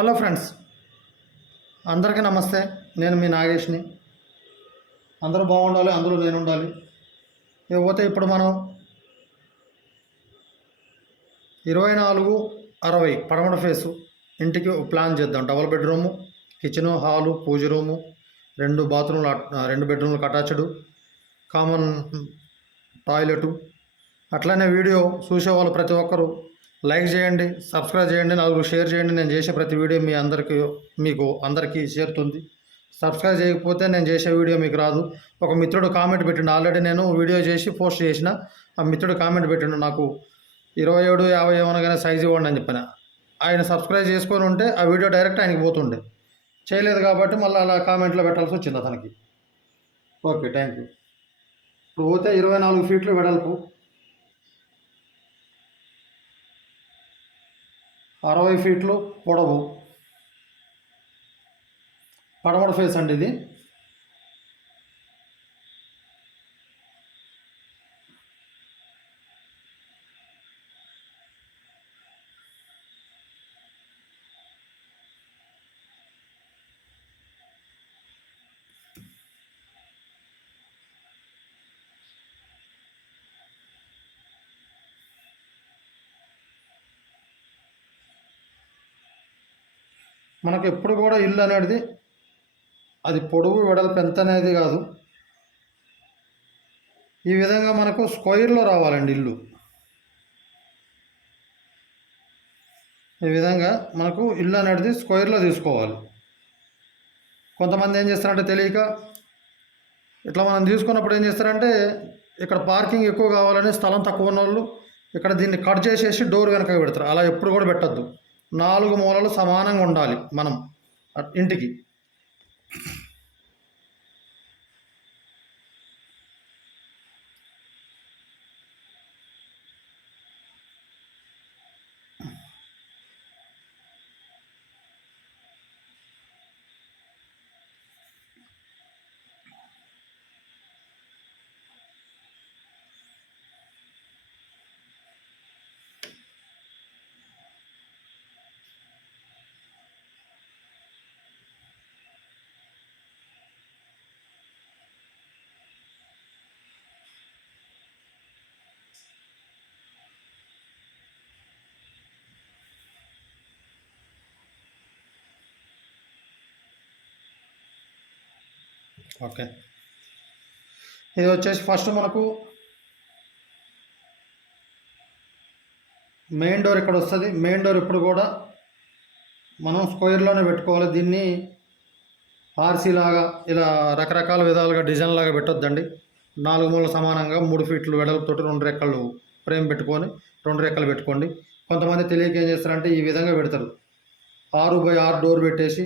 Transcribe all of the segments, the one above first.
Hello friends. అందరికీ నమస్తే. నేను మీ నాగేష్ని. అందరూ బాగుండాలి అందరూ నేను ఉండాలి ఇకపోతే ఇప్పుడు మనం ఇరవై నాలుగు అరవై పడమట ఫేసు ఇంటికి ప్లాన్ చేద్దాం. డబుల్ బెడ్రూము కిచెను హాలు పూజ రూము రెండు బాత్రూమ్లు అట్- రెండు బెడ్రూమ్లకు అటాచ్డ్ కామన్ టాయిలెటు. అట్లనే వీడియో చూసే వాళ్ళు ప్రతి ఒక్కరూ లైక్ చేయండి సబ్స్క్రైబ్ చేయండి నలుగురు షేర్ చేయండి. నేను చేసే ప్రతి వీడియో మీ అందరికీ మీకు అందరికీ చేరుతుంది. సబ్స్క్రైబ్ చేయకపోతే నేను చేసే వీడియో మీకు రాదు. ఒక మిత్రుడు కామెంట్ పెట్టిండు. ఆల్రెడీ నేను వీడియో చేసి పోస్ట్ చేసిన. ఆ మిత్రుడు కామెంట్ పెట్టిండు నాకు ఇరవై ఏడు యాభై ఏమనగానే సైజు ఇవ్వండి అని చెప్పిన. ఆయన సబ్స్క్రైబ్ చేసుకొని ఉంటే ఆ వీడియో డైరెక్ట్ ఆయనకి పోతుండే. చేయలేదు కాబట్టి మళ్ళీ అలా కామెంట్లో పెట్టాల్సి వచ్చింది అతనికి. ఓకే థ్యాంక్ యూ ఇప్పుడు పోతే ఇరవై నాలుగు ఫీట్లు వెడల్పు. అరవై ఫీట్లు పొడవు. పడమట ఫేస్ అండి ఇది. మనకు ఎప్పుడు కూడా ఇల్లు అనేది అది పొడవు వెడల్పు ఎంత అనేది కాదు. ఈ విధంగా మనకు స్క్వైర్లో రావాలండి ఇల్లు. ఈ విధంగా మనకు ఇల్లు అనేది స్క్వైర్లో తీసుకోవాలి. కొంతమంది ఏం చేస్తారంటే తెలియక ఇట్లా మనం తీసుకున్నప్పుడు ఏం చేస్తారంటే ఇక్కడ పార్కింగ్ ఎక్కువ కావాలని స్థలం తక్కువ ఉన్న వాళ్ళు ఇక్కడ దీన్ని కట్ చేసేసి డోర్ వెనక పెడతారు. అలా ఎప్పుడు కూడా పెట్టద్దు. నాలుగు మూలలు సమానంగా ఉండాలి మనం అట్- ఇంటికి. ఓకే ఇది వచ్చేసి ఫస్ట్ మనకు మెయిన్ డోర్ ఇక్కడ వస్తుంది. మెయిన్ డోర్ ఇప్పుడు కూడా మనం స్క్వేర్లోనే పెట్టుకోవాలి. దీన్ని ఆర్సీ లాగా ఇలా రకరకాల విధాలుగా డిజైన్ లాగా పెట్టొద్దండి. నాలుగు మూల సమానంగా మూడు ఫీట్లు వెడల్పుతోటి రెండు రెక్కలు ఫ్రేమ్ పెట్టుకొని రెండు రెక్కలు పెట్టుకోండి. కొంతమంది తెలియక ఏం చేస్తారంటే ఈ విధంగా పెడతారు. ఆరు బై ఆరు డోర్ పెట్టేసి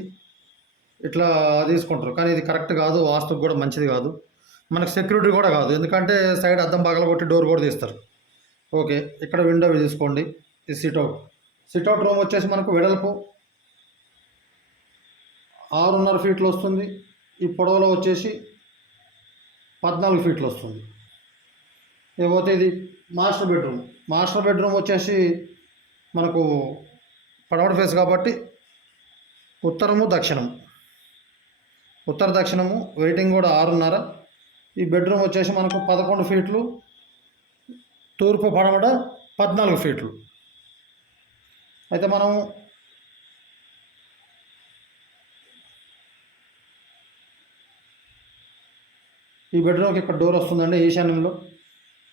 ఇట్లా తీసుకుంటారు. కానీ ఇది కరెక్ట్ కాదు వాస్తుకు కూడా మంచిది కాదు. మనకు సెక్యూరిటీ కూడా కాదు. ఎందుకంటే సైడ్ అద్దం పగలగొట్టి డోర్ కూడా తీస్తారు. ఓకే ఇక్కడ విండో తీసుకోండి. ఇది సిట్అవుట్ సిట్అవుట్ రూమ్ వచ్చేసి మనకు వెడల్పు ఆరున్నర ఫీట్లు వస్తుంది. ఈ పొడవలో వచ్చేసి పద్నాలుగు ఫీట్లు వస్తుంది. ఇకపోతే ఇది మాస్టర్ బెడ్రూమ్. మాస్టర్ బెడ్రూమ్ వచ్చేసి మనకు పడవడ ఫేస్ కాబట్టి ఉత్తరము దక్షిణం ఉత్తర దక్షిణము వెయిటింగ్ కూడా ఆరున్నర. ఈ బెడ్రూమ్ వచ్చేసి మనకు పదకొండు ఫీట్లు తూర్పు పడమట పద్నాలుగు ఫీట్లు అయితే మనం ఈ బెడ్రూమ్కి ఇక్కడ డోర్ వస్తుందండి ఈశాన్యంలో.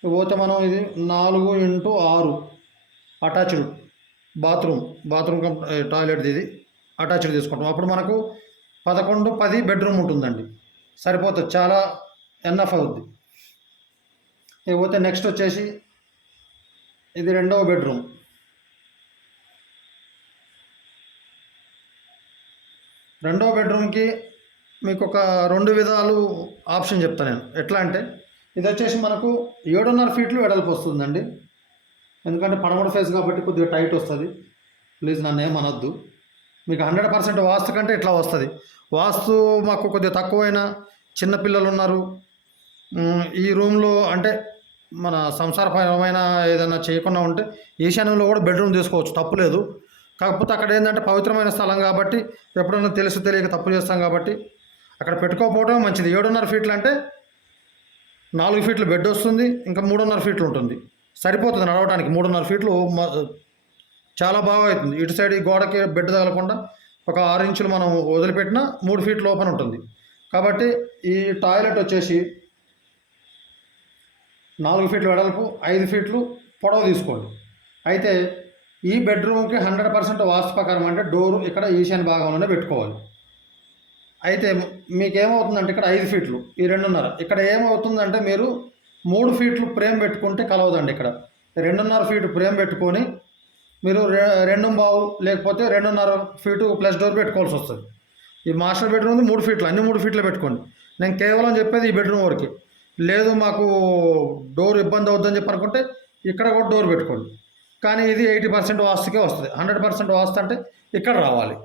పోతే మనం ఇది నాలుగు ఇంటూ ఆరు. Attached bathroom bathroom cum toilet ఇది. అటాచ్డ్ తీసుకుంటాం. అప్పుడు మనకు పదకొండు పది బెడ్రూమ్ ఉంటుందండి. సరిపోతుంది. చాలా ఎన్ఎఫ్ అవుద్ది. ఇకపోతే నెక్స్ట్ వచ్చేసి ఇది రెండవ బెడ్రూమ్. రెండవ బెడ్రూమ్కి మీకు ఒక రెండు విధాలు ఆప్షన్ చెప్తాను నేను. ఎట్లా అంటే ఇది వచ్చేసి మనకు ఏడున్నర ఫీట్లు వెడల్పు వస్తుందండి. ఎందుకంటే పడమడ ఫేస్ కాబట్టి కొద్దిగా టైట్ వస్తుంది. ప్లీజ్ నన్ను ఏమనొద్దు. మీకు హండ్రెడ్ పర్సెంట్ వాస్తు కంటే ఇట్లా వస్తుంది. వాస్తు మాకు కొద్దిగా తక్కువైన చిన్నపిల్లలు ఉన్నారు. ఈ రూమ్లో అంటే మన సంసారపరమైన ఏదైనా చేయకుండా ఉంటే ఈశాన్యంలో కూడా బెడ్రూమ్ తీసుకోవచ్చు తప్పులేదు కాకపోతే అక్కడ ఏంటంటే పవిత్రమైన స్థలం కాబట్టి ఎప్పుడన్నా తెలుసు తెలియక తప్పు చేస్తాం కాబట్టి అక్కడ పెట్టుకోకపోవడం మంచిది. ఏడున్నర ఫీట్లు అంటే నాలుగు ఫీట్లు బెడ్ వస్తుంది ఇంకా మూడున్నర ఫీట్లు ఉంటుంది. సరిపోతుంది నడవడానికి మూడున్నర ఫీట్లు చాలా బాగా అవుతుంది ఇటు సైడ్ ఈ గోడకి బెడ్ తగలకుండా ఒక ఆరు ఇంచులు మనం వదిలిపెట్టినా మూడు ఫీట్లు ఓపెన్ ఉంటుంది. కాబట్టి ఈ టాయిలెట్ వచ్చేసి నాలుగు ఫీట్లు వెడల్పు ఐదు ఫీట్లు పొడవు తీసుకోండి. అయితే ఈ బెడ్రూమ్కి హండ్రెడ్ పర్సెంట్ వాస్తు ప్రకారం అంటే డోరు ఇక్కడ ఈశాన్య భాగంలోనే పెట్టుకోవాలి. అయితే మీకేమవుతుందంటే ఇక్కడ ఐదు ఫీట్లు ఈ రెండున్నర. ఇక్కడ ఏమవుతుందంటే మీరు మూడు ఫీట్లు ఫ్రేమ్ పెట్టుకుంటే కలవదండి ఇక్కడ. రెండున్నర ఫీట్ ఫ్రేమ్ పెట్టుకొని మీరు రె రెండు బావు లేకపోతే రెండున్నర ఫీటు ప్లస్ డోర్ పెట్టుకోవాల్సి వస్తుంది. ఈ మాస్టర్ బెడ్రూమ్ ఉంది మూడు ఫీట్లు అన్ని మూడు ఫీట్లు పెట్టుకోండి. నేను కేవలం చెప్పేది ఈ బెడ్రూమ్ వరకు. లేదు మాకు డోర్ ఇబ్బంది అవుద్దని చెప్పి అనుకుంటే ఇక్కడ కూడా డోర్ పెట్టుకోండి. కానీ ఇది ఎయిటీ పర్సెంట్ వాస్తుకే వస్తుంది. హండ్రెడ్ పర్సెంట్ వాస్తు అంటే ఇక్కడ రావాలి.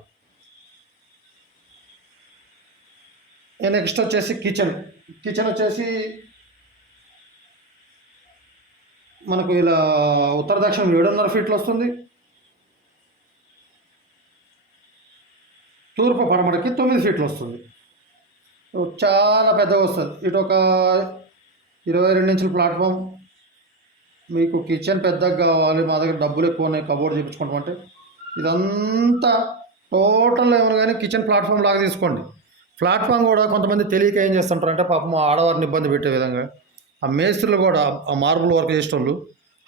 నెక్స్ట్ వచ్చేసి కిచెన్. కిచెన్ వచ్చేసి మనకు ఇలా ఉత్తర దక్షిణం ఏడున్నర ఫీట్లు వస్తుంది. తూర్పు పడమరకి తొమ్మిది ఫీట్లు వస్తుంది. చాలా పెద్దగా వస్తుంది. ఇటు ఒక ఇరవై రెండు ఇంచుల ప్లాట్ఫామ్. మీకు కిచెన్ పెద్దగా కావాలి మా దగ్గర డబ్బులు ఎక్కువ ఉన్నాయి కబోర్డ్ చేయించుకుంటామంటే ఇదంతా టోటల్ ఏమైనా కానీ కిచెన్ ప్లాట్ఫామ్ లాగా తీసుకోండి. ప్లాట్ఫామ్ కూడా కొంతమంది తెలియక ఏం చేస్తుంటారు అంటే పాపం ఆడవారిని ఇబ్బంది పెట్టే విధంగా. ఆ మేస్త్రులు కూడా ఆ మార్బుల్ వర్క్ చేసేటోళ్ళు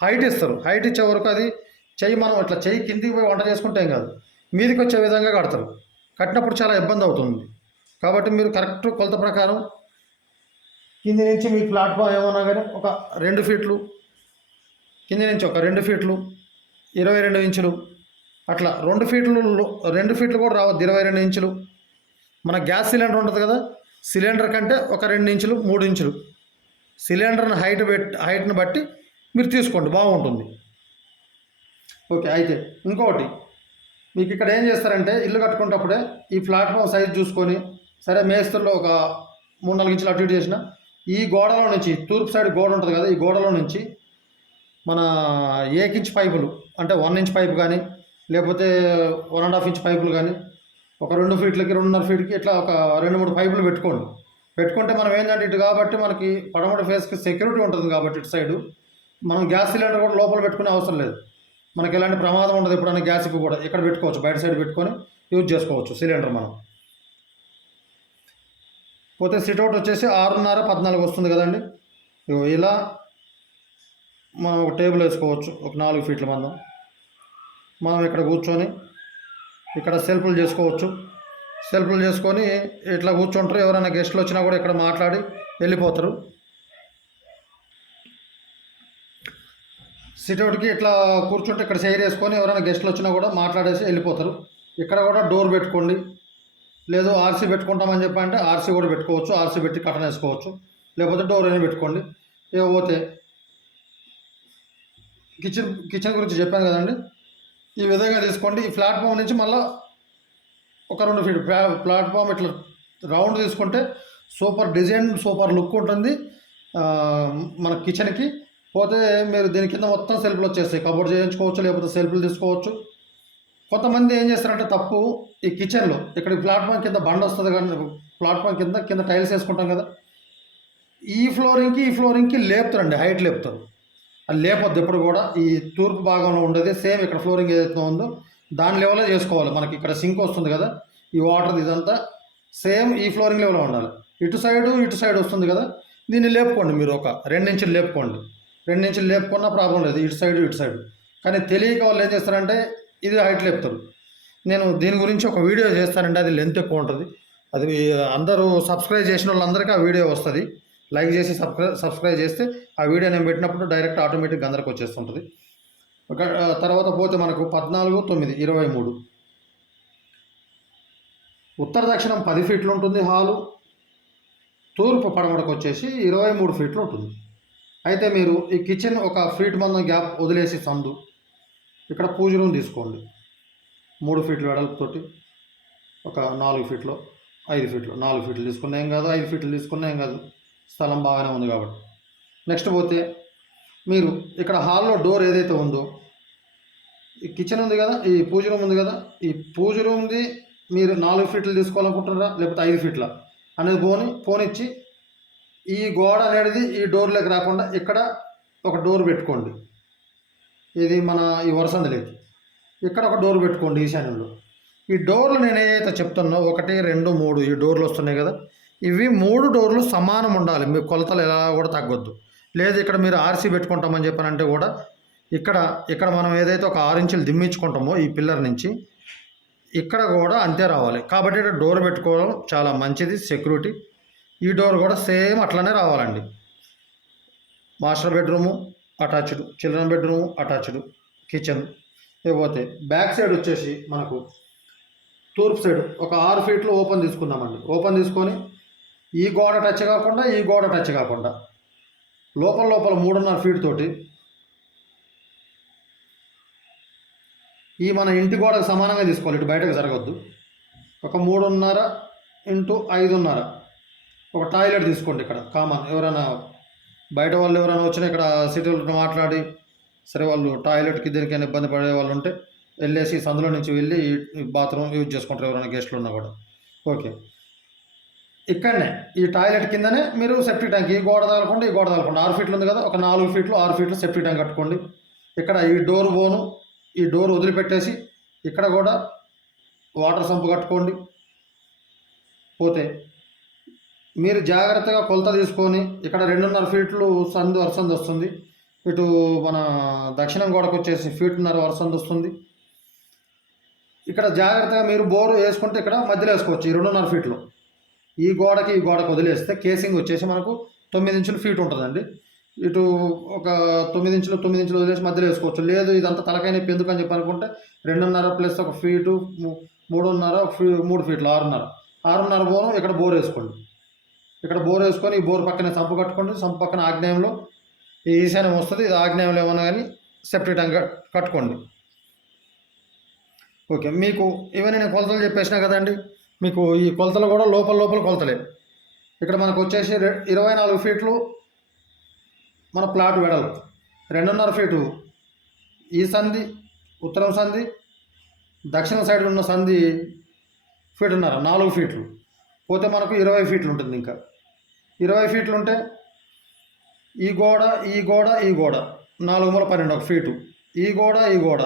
హైట్ ఇస్తారు. హైట్ ఇచ్చే వరకు అది చెయ్యి మనం ఇట్లా చెయ్యి కిందికి పోయి వంట చేసుకుంటే ఏం కాదు. మీదికి వచ్చే విధంగా కడతారు. కట్టినప్పుడు చాలా ఇబ్బంది అవుతుంది కాబట్టి మీరు కరెక్ట్ కొలత ప్రకారం కింది నుంచి మీ ప్లాట్ఫామ్ ఏమన్నా కానీ ఒక రెండు ఫీట్లు కింది నుంచి ఒక రెండు ఫీట్లు ఇరవై రెండు ఇంచులు అట్లా రెండు ఫీట్లు రెండు ఫీట్లు కూడా రావద్దు. ఇరవై రెండు ఇంచులు. మన గ్యాస్ సిలిండర్ ఉంటుంది కదా సిలిండర్ కంటే ఒక రెండు ఇంచులు మూడు ఇంచులు. సిలిండర్ని హైట్ పెట్టి హైట్ని బట్టి మీరు తీసుకోండి బాగుంటుంది. ఓకే అయితే ఇంకొకటి మీకు ఇక్కడ ఏం చేస్తారంటే ఇల్లు కట్టుకునేటప్పుడే ఈ ప్లాట్ఫామ్ సైజ్ చూసుకొని సరే మేస్తుల్లో ఒక మూడు నాలుగు ఇంచులు అటు ఇటు చేసిన ఈ గోడలో నుంచి తూర్పు సైడ్ గోడ ఉంటుంది కదా ఈ గోడలో నుంచి మన ఏక్ ఇంచ్ పైపులు అంటే వన్ ఇంచ్ పైపు కానీ లేకపోతే వన్ అండ్ హాఫ్ ఇంచ్ పైపులు కానీ ఒక రెండు ఫీట్లకి రెండున్నర ఫీట్కి ఇట్లా ఒక రెండు మూడు పైపులు పెట్టుకోండి. పెట్టుకుంటే మనం ఏంటంటే ఇటు కాబట్టి మనకి పడమటి ఫేస్కి సెక్యూరిటీ ఉంటుంది కాబట్టి ఇటు సైడు మనం గ్యాస్ సిలిండర్ కూడా లోపల పెట్టుకునే అవసరం లేదు. మనకి ఎలాంటి ప్రమాదం ఉండదు. ఎప్పుడైనా గ్యాస్కి కూడా ఇక్కడ పెట్టుకోవచ్చు? బయట సైడ్ పెట్టుకొని యూజ్ చేసుకోవచ్చు. సిలిండర్ మనం. పోతే సిట్అవుట్ వచ్చేసి ఆరున్నర పద్నాలుగు వస్తుంది కదండి. ఇలా మనం ఒక టేబుల్ వేసుకోవచ్చు. ఒక నాలుగు ఫీట్ల మందం. మనం ఇక్కడ కూర్చొని ఇక్కడ సెల్ఫ్లు చేసుకోవచ్చు. సెల్ఫ్లు చేసుకొని ఇట్లా కూర్చుంటారు. ఎవరైనా గెస్ట్లు వచ్చినా కూడా ఇక్కడ మాట్లాడి వెళ్ళిపోతారు. సిట్అవుట్కి ఇట్లా కూర్చుంటే ఇక్కడ చైర్ వేసుకొని ఎవరైనా గెస్ట్లు వచ్చినా కూడా మాట్లాడేసి వెళ్ళిపోతారు. ఇక్కడ కూడా డోర్ పెట్టుకోండి. లేదు ఆర్సీ పెట్టుకుంటామని చెప్పి అంటే ఆర్సీ కూడా పెట్టుకోవచ్చు ఆర్సీ పెట్టి కట్టన వేసుకోవచ్చు. లేకపోతే డోర్ అయినా పెట్టుకోండి. ఇక పోతే కిచెన్ కిచెన్ గురించి చెప్పాను కదండి. ఈ విధంగా తీసుకోండి. ఈ ప్లాట్ఫామ్ నుంచి మళ్ళీ ఒక రెండు ఫీట్ ప్లాట్ఫామ్ ఇట్లా రౌండ్ తీసుకుంటే సూపర్ డిజైన్ సూపర్ లుక్ ఉంటుంది. మన కిచెన్కి. పోతే మీరు దీని కింద మొత్తం సెల్ఫ్లు వచ్చేస్తాయి. కబోర్డ్ చేయించుకోవచ్చు లేకపోతే సెల్ఫ్లు తీసుకోవచ్చు. కొంతమంది ఏం చేస్తారంటే తప్పు ఈ కిచెన్లో ఇక్కడ ఈ ప్లాట్ఫామ్ కింద బండ వస్తుంది కానీ ప్లాట్ఫామ్ కింద కింద టైల్స్ వేసుకుంటాం కదా. ఈ ఫ్లోరింగ్కి ఈ ఫ్లోరింగ్కి లేపుతారండి హైట్ లేపుతారు. అది లేపొద్దు ఎప్పుడు కూడా. ఈ తూర్పు భాగంలో ఉండేది సేమ్ ఇక్కడ ఫ్లోరింగ్ ఏదైతే ఉందో దాని లెవెల్లో చేసుకోవాలి. మనకి ఇక్కడ సింక్ వస్తుంది కదా ఈ వాటర్ ఇదంతా సేమ్ ఈ ఫ్లోరింగ్ లెవెల్లో ఉండాలి. ఇటు సైడు ఇటు సైడ్ వస్తుంది కదా దీన్ని లేపుకోండి మీరు ఒక రెండు ఇంచులు లేపుకోండి. రెండు నుంచి లేపుకున్నా ప్రాబ్లం లేదు. ఇటు సైడ్ ఇటు సైడ్. కానీ తెలియక వాళ్ళు ఏం చేస్తారంటే ఇది హైట్ లేపుతారు. నేను దీని గురించి ఒక వీడియో చేస్తానంటే అది లెంత్ ఎక్కువ ఉంటుంది. అది అందరూ సబ్స్క్రైబ్ చేసిన వాళ్ళందరికీ ఆ వీడియో వస్తుంది. లైక్ చేసి సబ్స్క్రై సబ్స్క్రైబ్ చేస్తే ఆ వీడియో నేను పెట్టినప్పుడు డైరెక్ట్ ఆటోమేటిక్గా అందరికి వచ్చేస్తుంటుంది. ఒక తర్వాత పోతే మనకు పద్నాలుగు తొమ్మిది ఇరవై మూడు. ఉత్తర దక్షిణం పది ఫీట్లు ఉంటుంది హాలు. తూర్పు పడమడకు వచ్చేసి ఇరవై మూడు ఫీట్లు ఉంటుంది. అయితే మీరు ఈ కిచెన్ ఒక ఫీట్ మందం గ్యాప్ వదిలేసి సందు. ఇక్కడ పూజ రూమ్ తీసుకోండి. మూడు ఫీట్ల వెడల్పుతోటి ఒక నాలుగు ఫీట్లు ఐదు ఫీట్లు నాలుగు ఫీట్లు తీసుకున్నా ఏం కాదు ఐదు ఫీట్లు తీసుకున్నా ఏం కాదు. స్థలం బాగానే ఉంది కాబట్టి. నెక్స్ట్ పోతే మీరు ఇక్కడ హాల్లో డోర్ ఏదైతే ఉందో ఈ కిచెన్ ఉంది కదా ఈ పూజ రూమ్ ఉంది కదా ఈ పూజ రూమ్ది మీరు నాలుగు ఫీట్లు తీసుకోవాలనుకుంటున్నారా లేకపోతే ఐదు ఫీట్ల అనేది పోని పోనిచ్చి ఈ గోడ అనేది ఈ డోర్లోకి రాకుండా ఇక్కడ ఒక డోర్ పెట్టుకోండి. ఇది మన ఈ వరసందులకి ఇక్కడ ఒక డోర్ పెట్టుకోండి ఈశాన్యంలో ఈ డోర్లు నేను చెప్తున్నా ఒకటి రెండు మూడు ఈ డోర్లు వస్తున్నాయి కదా ఇవి మూడు డోర్లు సమానం ఉండాలి. మీ కొలతలు ఎలా కూడా తగ్గొద్దు. లేదు ఇక్కడ మీరు ఆర్సీ పెట్టుకుంటామని చెప్పానంటే కూడా ఇక్కడ ఇక్కడ మనం ఏదైతే ఒక ఆరు ఇంచులు దిమ్మించుకుంటామో ఈ పిల్లర్ నుంచి ఇక్కడ కూడా అంతే రావాలి. కాబట్టి ఇక్కడ డోర్ పెట్టుకోవడం చాలా మంచిది సెక్యూరిటీ ఈ డోర్ కూడా సేమ్ అట్లనే రావాలండి. Master bedroom attached children bedroom attached kitchen ఇకపోతే బ్యాక్ సైడ్ వచ్చేసి మనకు తూర్పు సైడ్ ఒక ఆరు ఫీట్లు ఓపెన్ తీసుకుందామండి ఓపెన్ తీసుకొని ఈ గోడ టచ్ కాకుండా ఈ గోడ టచ్ కాకుండా లోపల లోపల మూడున్నర ఫీట్ తోటి ఈ మన ఇంటి గోడకు సమానంగా తీసుకోవాలి. ఇటు బయటకు జరగద్దు ఒక మూడున్నర ఇంటూ ఐదున్నర. ఒక టాయిలెట్ తీసుకోండి ఇక్కడ. కామన్ ఎవరైనా బయట వాళ్ళు ఎవరైనా వచ్చినా ఇక్కడ సిటీలో మాట్లాడి సరే వాళ్ళు టాయిలెట్కి దేనికైనా ఇబ్బంది పడే వాళ్ళు ఉంటే వెళ్ళేసి సందులో నుంచి వెళ్ళి బాత్రూమ్ యూజ్ చేసుకుంటారు ఎవరైనా గెస్ట్లు ఉన్నా కూడా. ఓకే. ఇక్కడనే ఈ టాయిలెట్ కిందనే మీరు సెప్టిక్ ట్యాంక్ ఈ గోడ తగలకుండా ఈ గోడ తగలకుండా ఆరు ఫీట్లు ఉంది కదా ఒక నాలుగు ఫీట్లు ఆరు ఫీట్లు సెప్టిక్ ట్యాంక్ కట్టుకోండి. ఇక్కడ ఈ డోర్ బోను ఈ డోర్ వదిలిపెట్టేసి ఇక్కడ కూడా వాటర్ సంపు కట్టుకోండి. పోతే మీరు జాగ్రత్తగా కొలత తీసుకొని ఇక్కడ రెండున్నర ఫీట్లు సందు వరసంది వస్తుంది. ఇటు మన దక్షిణం గోడకు వచ్చేసి ఫీట్న్నర వరసంది వస్తుంది. ఇక్కడ జాగ్రత్తగా మీరు బోరు వేసుకుంటే ఇక్కడ మధ్యలో వేసుకోవచ్చు ఈ రెండున్నర ఫీట్లు. ఈ గోడకి ఈ గోడకు వదిలేస్తే కేసింగ్ వచ్చేసి మనకు తొమ్మిది ఇంచుల ఫీట్ ఉంటుందండి. ఇటు ఒక తొమ్మిది ఇంచులు తొమ్మిది ఇంచులు వదిలేసి మధ్యలో వేసుకోవచ్చు. లేదు ఇదంతా తలకాయ నొప్పి ఎందుకు అని చెప్పి అనుకుంటే రెండున్నర ప్లస్ ఒక ఫీటు మూడున్నర ఫీ మూడు ఫీట్లు ఆరున్నర. ఆరున్నర బోరు ఇక్కడ బోర్ వేసుకోండి. ఇక్కడ బోర్ వేసుకొని ఈ బోర్ పక్కనే సంపు కట్టుకోండి. సంపు పక్కన ఆగ్నేయంలో ఈ ఈశాన్యం వస్తుంది. ఇది ఆగ్నేయంలో ఏమన్నా కానీ సెప్టిక్ ట్యాంక్ కట్టుకోండి. ఓకే మీకు ఇవన్నీ నేను కొలతలు చెప్పేసిన కదండి మీకు ఈ కొలతలు కూడా లోపల లోపల కొలతలే. ఇక్కడ మనకు వచ్చేసి రె- ఇరవై నాలుగు ఫీట్లు మన ప్లాట్ వెడలు రెండున్నర ఫీటు ఈ సంధి ఉత్తరం సంధి దక్షిణ సైడ్ ఉన్న సంధి ఫీటున్నర నాలుగు ఫీట్లు. పోతే మనకు ఇరవై ఫీట్లు ఉంటుంది ఇంకా. ఇరవై ఫీట్లు ఉంటే ఈ గోడ ఈ గోడ ఈ గోడ. నాలుగు మూల పన్నెండు ఒక ఫీటు. ఈ గోడ ఈ గోడ.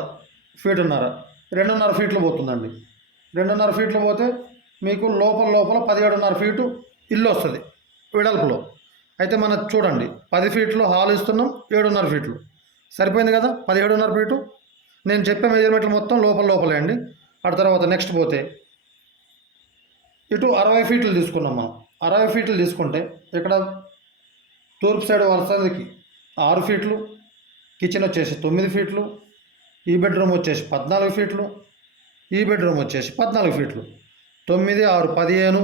ఫీటున్నర. రెండున్నర ఫీట్లు పోతుందండి. రెండున్నర ఫీట్లు పోతే మీకు లోపల లోపల పదిహేడున్నర ఫీటు ఇల్లు వస్తుంది వెడల్పులో. అయితే మన చూడండి పది ఫీట్లు హాల్ ఇస్తున్నాం ఏడున్నర ఫీట్లు. సరిపోయింది కదా? పదిహేడున్నర ఫీటు. నేను చెప్పే మెజర్మెంట్లు మొత్తం లోపల లోపలే అండి. ఆ తర్వాత నెక్స్ట్ పోతే. ఇటు అరవై ఫీట్లు తీసుకున్నాం మనం. అరవై ఫీట్లు తీసుకుంటే ఇక్కడ తూర్పు సైడ్ వరసకి ఆరు ఫీట్లు కిచెన్ వచ్చేసి తొమ్మిది ఫీట్లు ఈ బెడ్రూమ్ వచ్చేసి పద్నాలుగు ఫీట్లు ఈ బెడ్రూమ్ వచ్చేసి పద్నాలుగు ఫీట్లు. తొమ్మిది ఆరు పదిహేను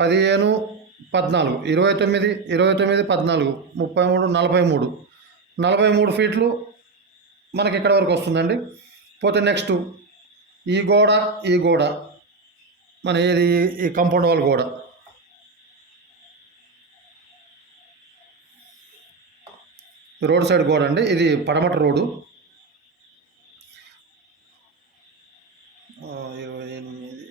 పదిహేను పద్నాలుగు ఇరవై తొమ్మిది ఇరవై తొమ్మిది పద్నాలుగు ముప్పై మూడు నలభై మూడు. నలభై మూడు ఫీట్లు మనకి ఎక్కడి వరకు వస్తుందండి? పోతే నెక్స్ట్ ఈ గోడ ఈ గోడ మన ఏది ఈ కంపౌండ్ వాల్ గోడ. రోడ్ సైడ్ గోడ అండి ఇది పడమట రోడ్డు. ఆ, ఇరవై ఎనిమిది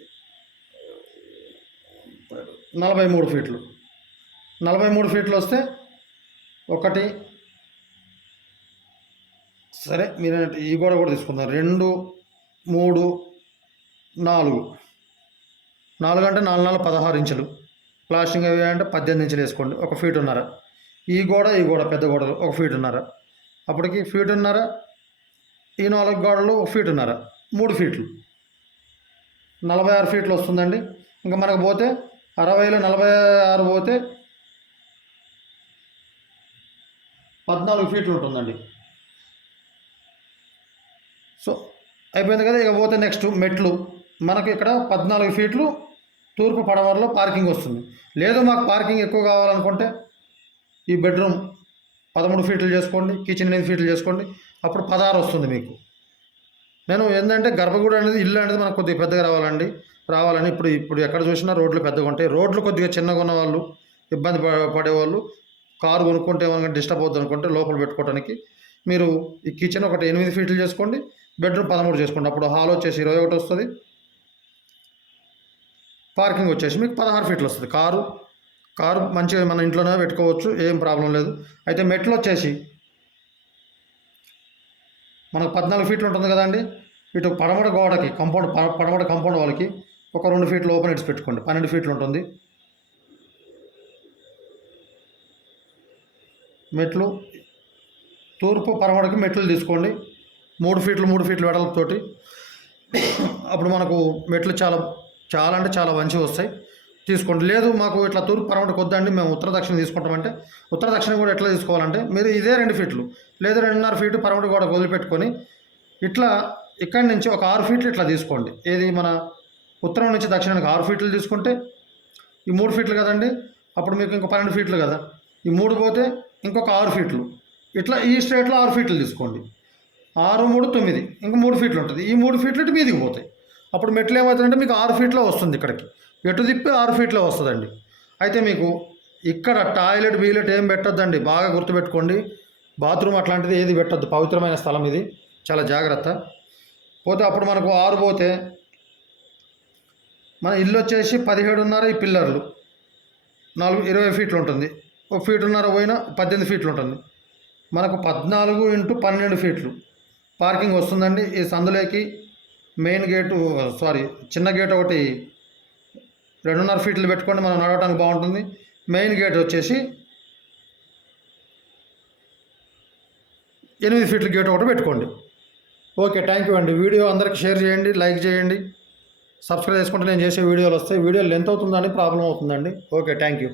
నలభై మూడు ఫీట్లు. నలభై మూడు ఫీట్లు వస్తే ఒకటి. సరే మీరు ఈ గోడ కూడా తీసుకుందాం. రెండు మూడు నాలుగు. నాలుగు అంటే నాలుగు నాలుగు పదహారు ఇంచులు. ప్లాస్టింగ్ అవి అంటే పద్దెనిమిది ఇంచులు వేసుకోండి. ఒక ఫీట్ ఉన్నర. ఈ గోడ ఈ గోడ పెద్ద గోడలు ఒక ఫీట్ ఉన్నారా. అప్పటికి ఫీట్ ఉన్నారా ఈ నాలుగు గోడలు ఒక ఫీట్ ఉన్నారా. మూడు ఫీట్లు నలభై ఆరు ఫీట్లు వస్తుందండి. ఇంకా మనకు పోతే అరవైలో నలభై ఆరు పోతే పద్నాలుగు ఫీట్లు ఉంటుందండి. సో అయిపోయింది కదా ఇక పోతే నెక్స్ట్ మెట్లు. మనకు ఇక్కడ పద్నాలుగు ఫీట్లు తూర్పు పడవరలో పార్కింగ్ వస్తుంది. లేదు మాకు పార్కింగ్ ఎక్కువ కావాలనుకుంటే ఈ బెడ్రూమ్ పదమూడు ఫీట్లు చేసుకోండి కిచెన్ ఎనిమిది ఫీట్లు చేసుకోండి అప్పుడు పదహారు వస్తుంది మీకు. నేను ఏంటంటే గర్భగుడి అనేది ఇల్లు అనేది మనకు కొద్దిగా పెద్దగా రావాలండి. రావాలని ఇప్పుడు ఇప్పుడు ఎక్కడ చూసినా రోడ్లు పెద్దగా ఉంటాయి. రోడ్లు కొద్దిగా చిన్నగా ఉన్న వాళ్ళు ఇబ్బంది పడేవాళ్ళు కారు కొనుక్కుంటే ఏమైనా డిస్టర్బ్ అవుతుంది అనుకుంటే లోపల పెట్టుకోవడానికి మీరు ఈ కిచెన్ ఒకటి ఎనిమిది ఫీట్లు చేసుకోండి బెడ్రూమ్ పదమూడు చేసుకోండి. అప్పుడు హాల్ వచ్చేసి ఇరవై ఒకటి వస్తుంది. పార్కింగ్ వచ్చేసి మీకు పదహారు ఫీట్లు వస్తుంది. కారు కారు మంచిగా మన ఇంట్లోనే పెట్టుకోవచ్చు ఏం ప్రాబ్లం లేదు. అయితే మెట్లు వచ్చేసి మనకు పద్నాలుగు ఫీట్లు ఉంటుంది కదండి ఇటు పడమట గోడకి కంపౌండ్ ప- పడమట కంపౌండ్ వాళ్ళకి ఒక రెండు ఫీట్లు ఓపెన్ ఇట్స్ పెట్టుకోండి పన్నెండు ఫీట్లు ఉంటుంది. మెట్లు తూర్పు పడమటకి మెట్లు తీసుకోండి. మూడు ఫీట్లు మూడు ఫీట్లు వెడల్పుతోటి. అప్పుడు మనకు మెట్లు చాలా చాలా అంటే చాలా మంచిగా వస్తాయి. తీసుకోండి. లేదు మాకు ఇట్లా తూర్పు పడమటకు కొద్దండి మేము ఉత్తర దక్షిణ తీసుకుంటామంటే. ఉత్తర దక్షిణ కూడా ఎట్లా తీసుకోవాలంటే మీరు ఇదే రెండు ఫీట్లు లేదా రెండున్నర ఫీటు పడమట కూడా వదిలిపెట్టుకొని ఇట్లా ఇక్కడి నుంచి ఒక ఆరు ఫీట్లు ఇట్లా తీసుకోండి. ఏది మన ఉత్తరం నుంచి దక్షిణానికి ఆరు ఫీట్లు తీసుకుంటే ఈ మూడు ఫీట్లు కదండి అప్పుడు మీకు ఇంకో పన్నెండు ఫీట్లు కదా. ఈ మూడు పోతే ఇంకొక ఆరు ఫీట్లు. ఇట్లా ఈ స్ట్రేట్లో ఆరు ఫీట్లు తీసుకోండి. ఆరు మూడు తొమ్మిది ఇంక మూడు ఫీట్లు ఉంటుంది. ఈ మూడు ఫీట్లు ఇటు మీదికి పోతాయి. అప్పుడు మెట్లు ఏమవుతుందంటే మీకు ఆరు ఫీట్లో వస్తుంది ఇక్కడికి. ఎటు తిప్పి ఆరు ఫీట్లో వస్తుందండి. అయితే మీకు ఇక్కడ టాయిలెట్ బీలెట్ ఏం పెట్టొద్దండి. బాగా గుర్తుపెట్టుకోండి. బాత్రూమ్ అట్లాంటిది ఏది పెట్టద్దు. పవిత్రమైన స్థలం ఇది. చాలా జాగ్రత్త. పోతే అప్పుడు మనకు ఆరు పోతే మన ఇల్లు వచ్చేసి పదిహేడున్నర ఈ పిల్లర్లు. నాలుగు ఇరవై ఫీట్లు ఉంటుంది. ఒక ఫీటున్నర పోయినా పద్దెనిమిది ఫీట్లు ఉంటుంది. మనకు పద్నాలుగు ఇంటూ పన్నెండు ఫీట్లు. పార్కింగ్ వస్తుందండి. ఈ సందులోకి మెయిన్ గేటు సారీ చిన్న గేట్ ఒకటి రెండున్నర ఫీట్లు పెట్టుకోండి మనం నడవడానికి బాగుంటుంది. మెయిన్ గేట్ వచ్చేసి ఎనిమిది ఫీట్ల గేట్ ఒకటి పెట్టుకోండి. ఓకే థ్యాంక్ యూ అండి. వీడియో అందరికి షేర్ చేయండి లైక్ చేయండి. సబ్స్క్రైబ్ చేసుకుంటే నేను చేసే వీడియోలు వస్తాయి. వీడియో లెంత్ అవుతుందని ప్రాబ్లం అవుతుందండి. Okay thank you.